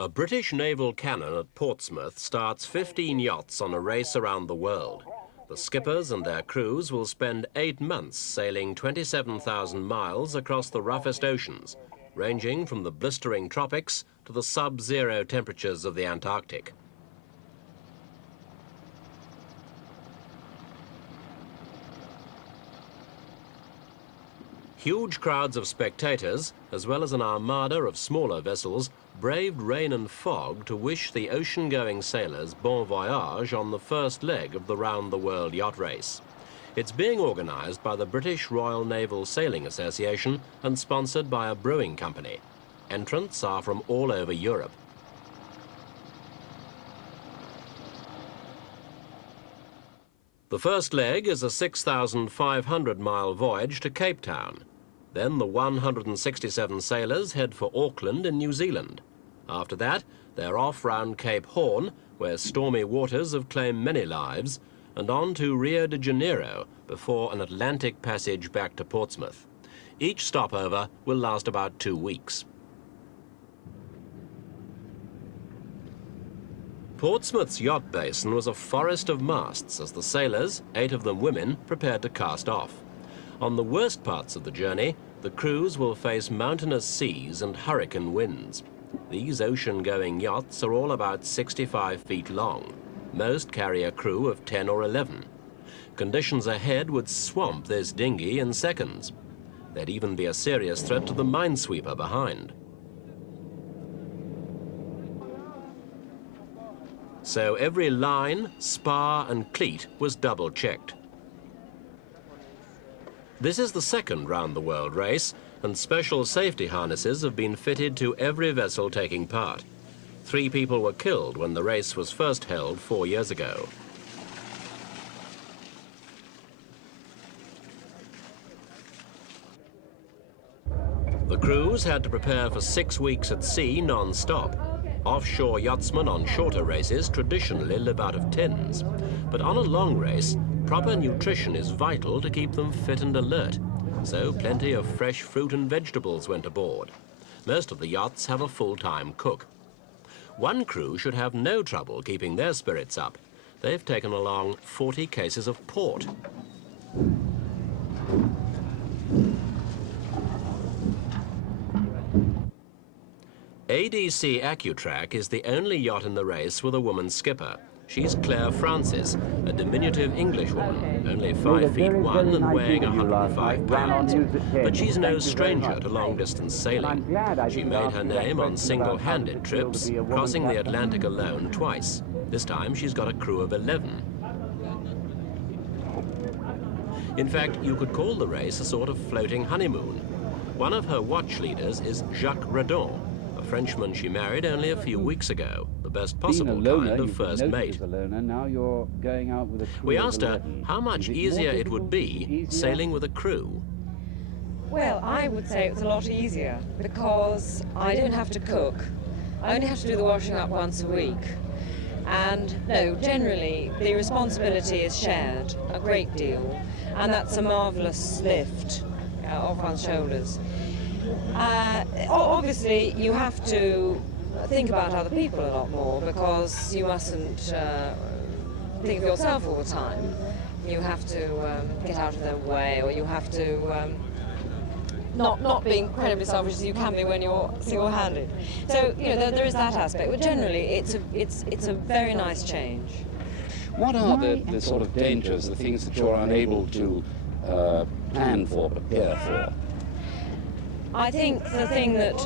A British naval cannon at Portsmouth starts 15 yachts on a race around the world. The skippers and their crews will spend 8 months sailing 27,000 miles across the roughest oceans, ranging from the blistering tropics to the sub-zero temperatures of the Antarctic. Huge crowds of spectators, as well as an armada of smaller vessels, braved rain and fog to wish the ocean-going sailors bon voyage on the first leg of the round-the-world yacht race. It's being organised by the British Royal Naval Sailing Association and sponsored by a brewing company. Entrants are from all over Europe. The first leg is a 6,500-mile voyage to Cape Town. Then the 167 sailors head for Auckland in New Zealand. After that, they're off round Cape Horn, where stormy waters have claimed many lives, and on to Rio de Janeiro before an Atlantic passage back to Portsmouth. Each stopover will last about 2 weeks. Portsmouth's yacht basin was a forest of masts as the sailors, 8 of them women, prepared to cast off. On the worst parts of the journey, the crews will face mountainous seas and hurricane winds. These ocean-going yachts are all about 65 feet long. Most carry a crew of 10 or 11. Conditions ahead would swamp this dinghy in seconds. There'd even be a serious threat to the minesweeper behind. So every line, spar and cleat was double-checked. This is the second round-the-world race, and special safety harnesses have been fitted to every vessel taking part. 3 people were killed when the race was first held 4 years ago. The crews had to prepare for 6 weeks at sea non-stop. Offshore yachtsmen on shorter races traditionally live out of tins, but on a long race, proper nutrition is vital to keep them fit and alert, so plenty of fresh fruit and vegetables went aboard. Most of the yachts have a full-time cook. One crew should have no trouble keeping their spirits up. They've taken along 40 cases of port. ADC Accutrack is the only yacht in the race with a woman skipper. She's Claire Francis, a diminutive Englishwoman, only 5 feet 1 and weighing 105 pounds. But she's no stranger to long-distance sailing. She made her name on single-handed trips, crossing the Atlantic alone twice. This time she's got a crew of 11. In fact, you could call the race a sort of floating honeymoon. One of her watch leaders is Jacques Redon, a Frenchman she married only a few weeks ago, the best possible kind of first mate. We asked her how much easier it would be sailing with a crew. Well, I would say it's a lot easier because I don't have to cook. I only have to do the washing up once a week. And no, generally the responsibility is shared a great deal, and that's a marvellous lift off one's shoulders. Obviously, you have to think about other people a lot more because you mustn't think of yourself all the time. You have to get out of their way, or you have to not be incredibly selfish as you can be when you're single-handed. So you know there is that aspect, but generally it's a very nice change. What are the sort of dangers, the things that you're unable to plan for, prepare for? I think the thing that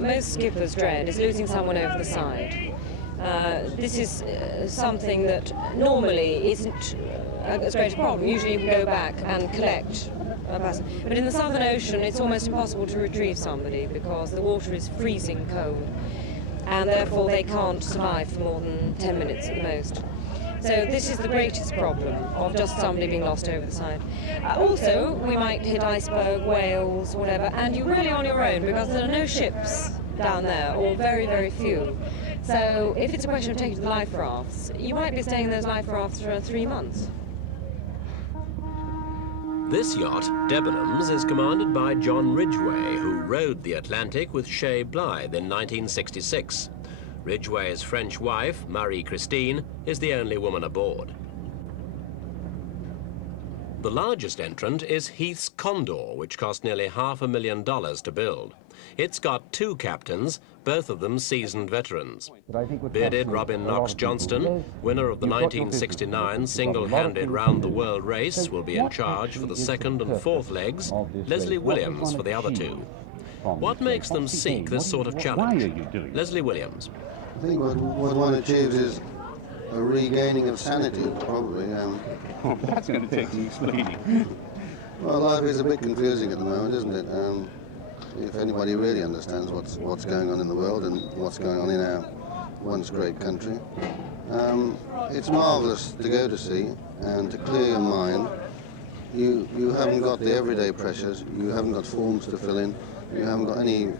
most skippers dread is losing someone over the side. This is something that normally isn't as great a problem. Usually you can go back and collect a person. But in the Southern Ocean it's almost impossible to retrieve somebody because the water is freezing cold and therefore they can't survive for more than 10 minutes at the most. So this is the greatest problem of just somebody being lost over the side. Also, we might hit iceberg, whales, whatever, and you're really on your own because there are no ships down there, or very, very few. So if it's a question of taking to the life rafts, you might be staying in those life rafts for 3 months. This yacht, Debenhams, is commanded by John Ridgeway, who rode the Atlantic with Shea Blythe in 1966. Ridgeway's French wife, Marie-Christine, is the only woman aboard. The largest entrant is Heath's Condor, which cost nearly $500,000 to build. It's got 2 captains, both of them seasoned veterans. Bearded Robin Knox-Johnston, winner of the 1969 single-handed round-the-world race, will be in charge for the 2nd and 4th legs, Leslie Williams for the other 2. What makes them seek this sort of challenge? Leslie Williams. I think what one achieves is a regaining of sanity, probably. That's going to take some explaining. Well, life is a bit confusing at the moment, isn't it? If anybody really understands what's going on in the world and what's going on in our once great country, it's marvellous to go to sea and to clear your mind. You haven't got the everyday pressures, you haven't got forms to fill in, you haven't got any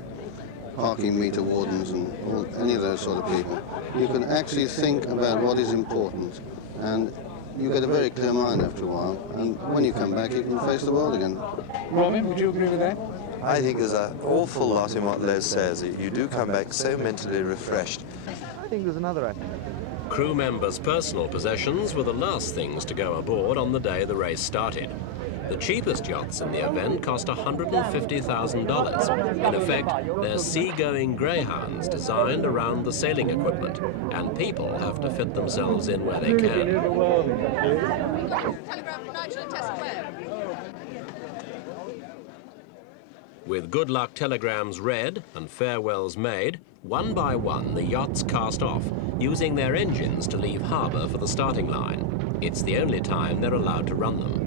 parking meter wardens and any of those sort of people. You can actually think about what is important, and you get a very clear mind after a while, and when you come back you can face the world again. Robin, would you agree with that? I think there's an awful lot in what Les says. You do come back so mentally refreshed. I think there's another aspect. Crew members' personal possessions were the last things to go aboard on the day the race started. The cheapest yachts in the event cost $150,000. In effect, they're seagoing greyhounds designed around the sailing equipment, and people have to fit themselves in where they can. With good luck telegrams read and farewells made, one by one the yachts cast off, using their engines to leave harbour for the starting line. It's the only time they're allowed to run them.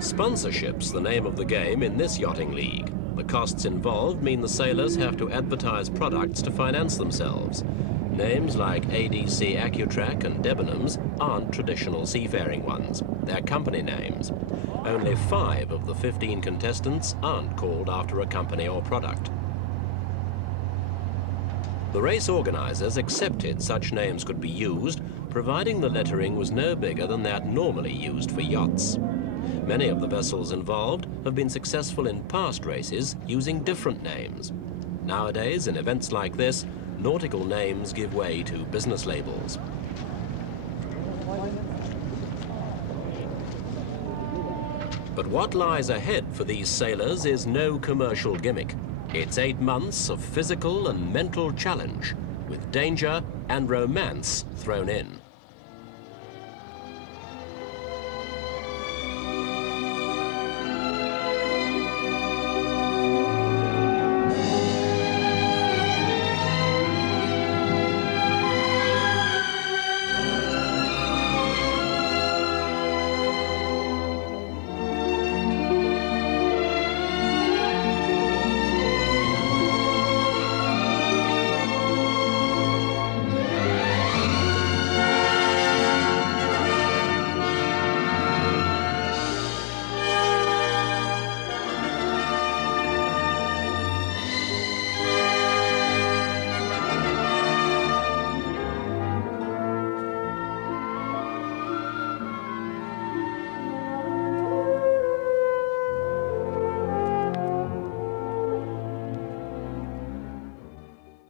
Sponsorship's the name of the game in this yachting league. The costs involved mean the sailors have to advertise products to finance themselves. Names like ADC Accutrack and Debenhams aren't traditional seafaring ones. They're company names. Only 5 of the 15 contestants aren't called after a company or product. The race organisers accepted such names could be used, providing the lettering was no bigger than that normally used for yachts. Many of the vessels involved have been successful in past races using different names. Nowadays, in events like this, nautical names give way to business labels. But what lies ahead for these sailors is no commercial gimmick. It's 8 months of physical and mental challenge, with danger and romance thrown in.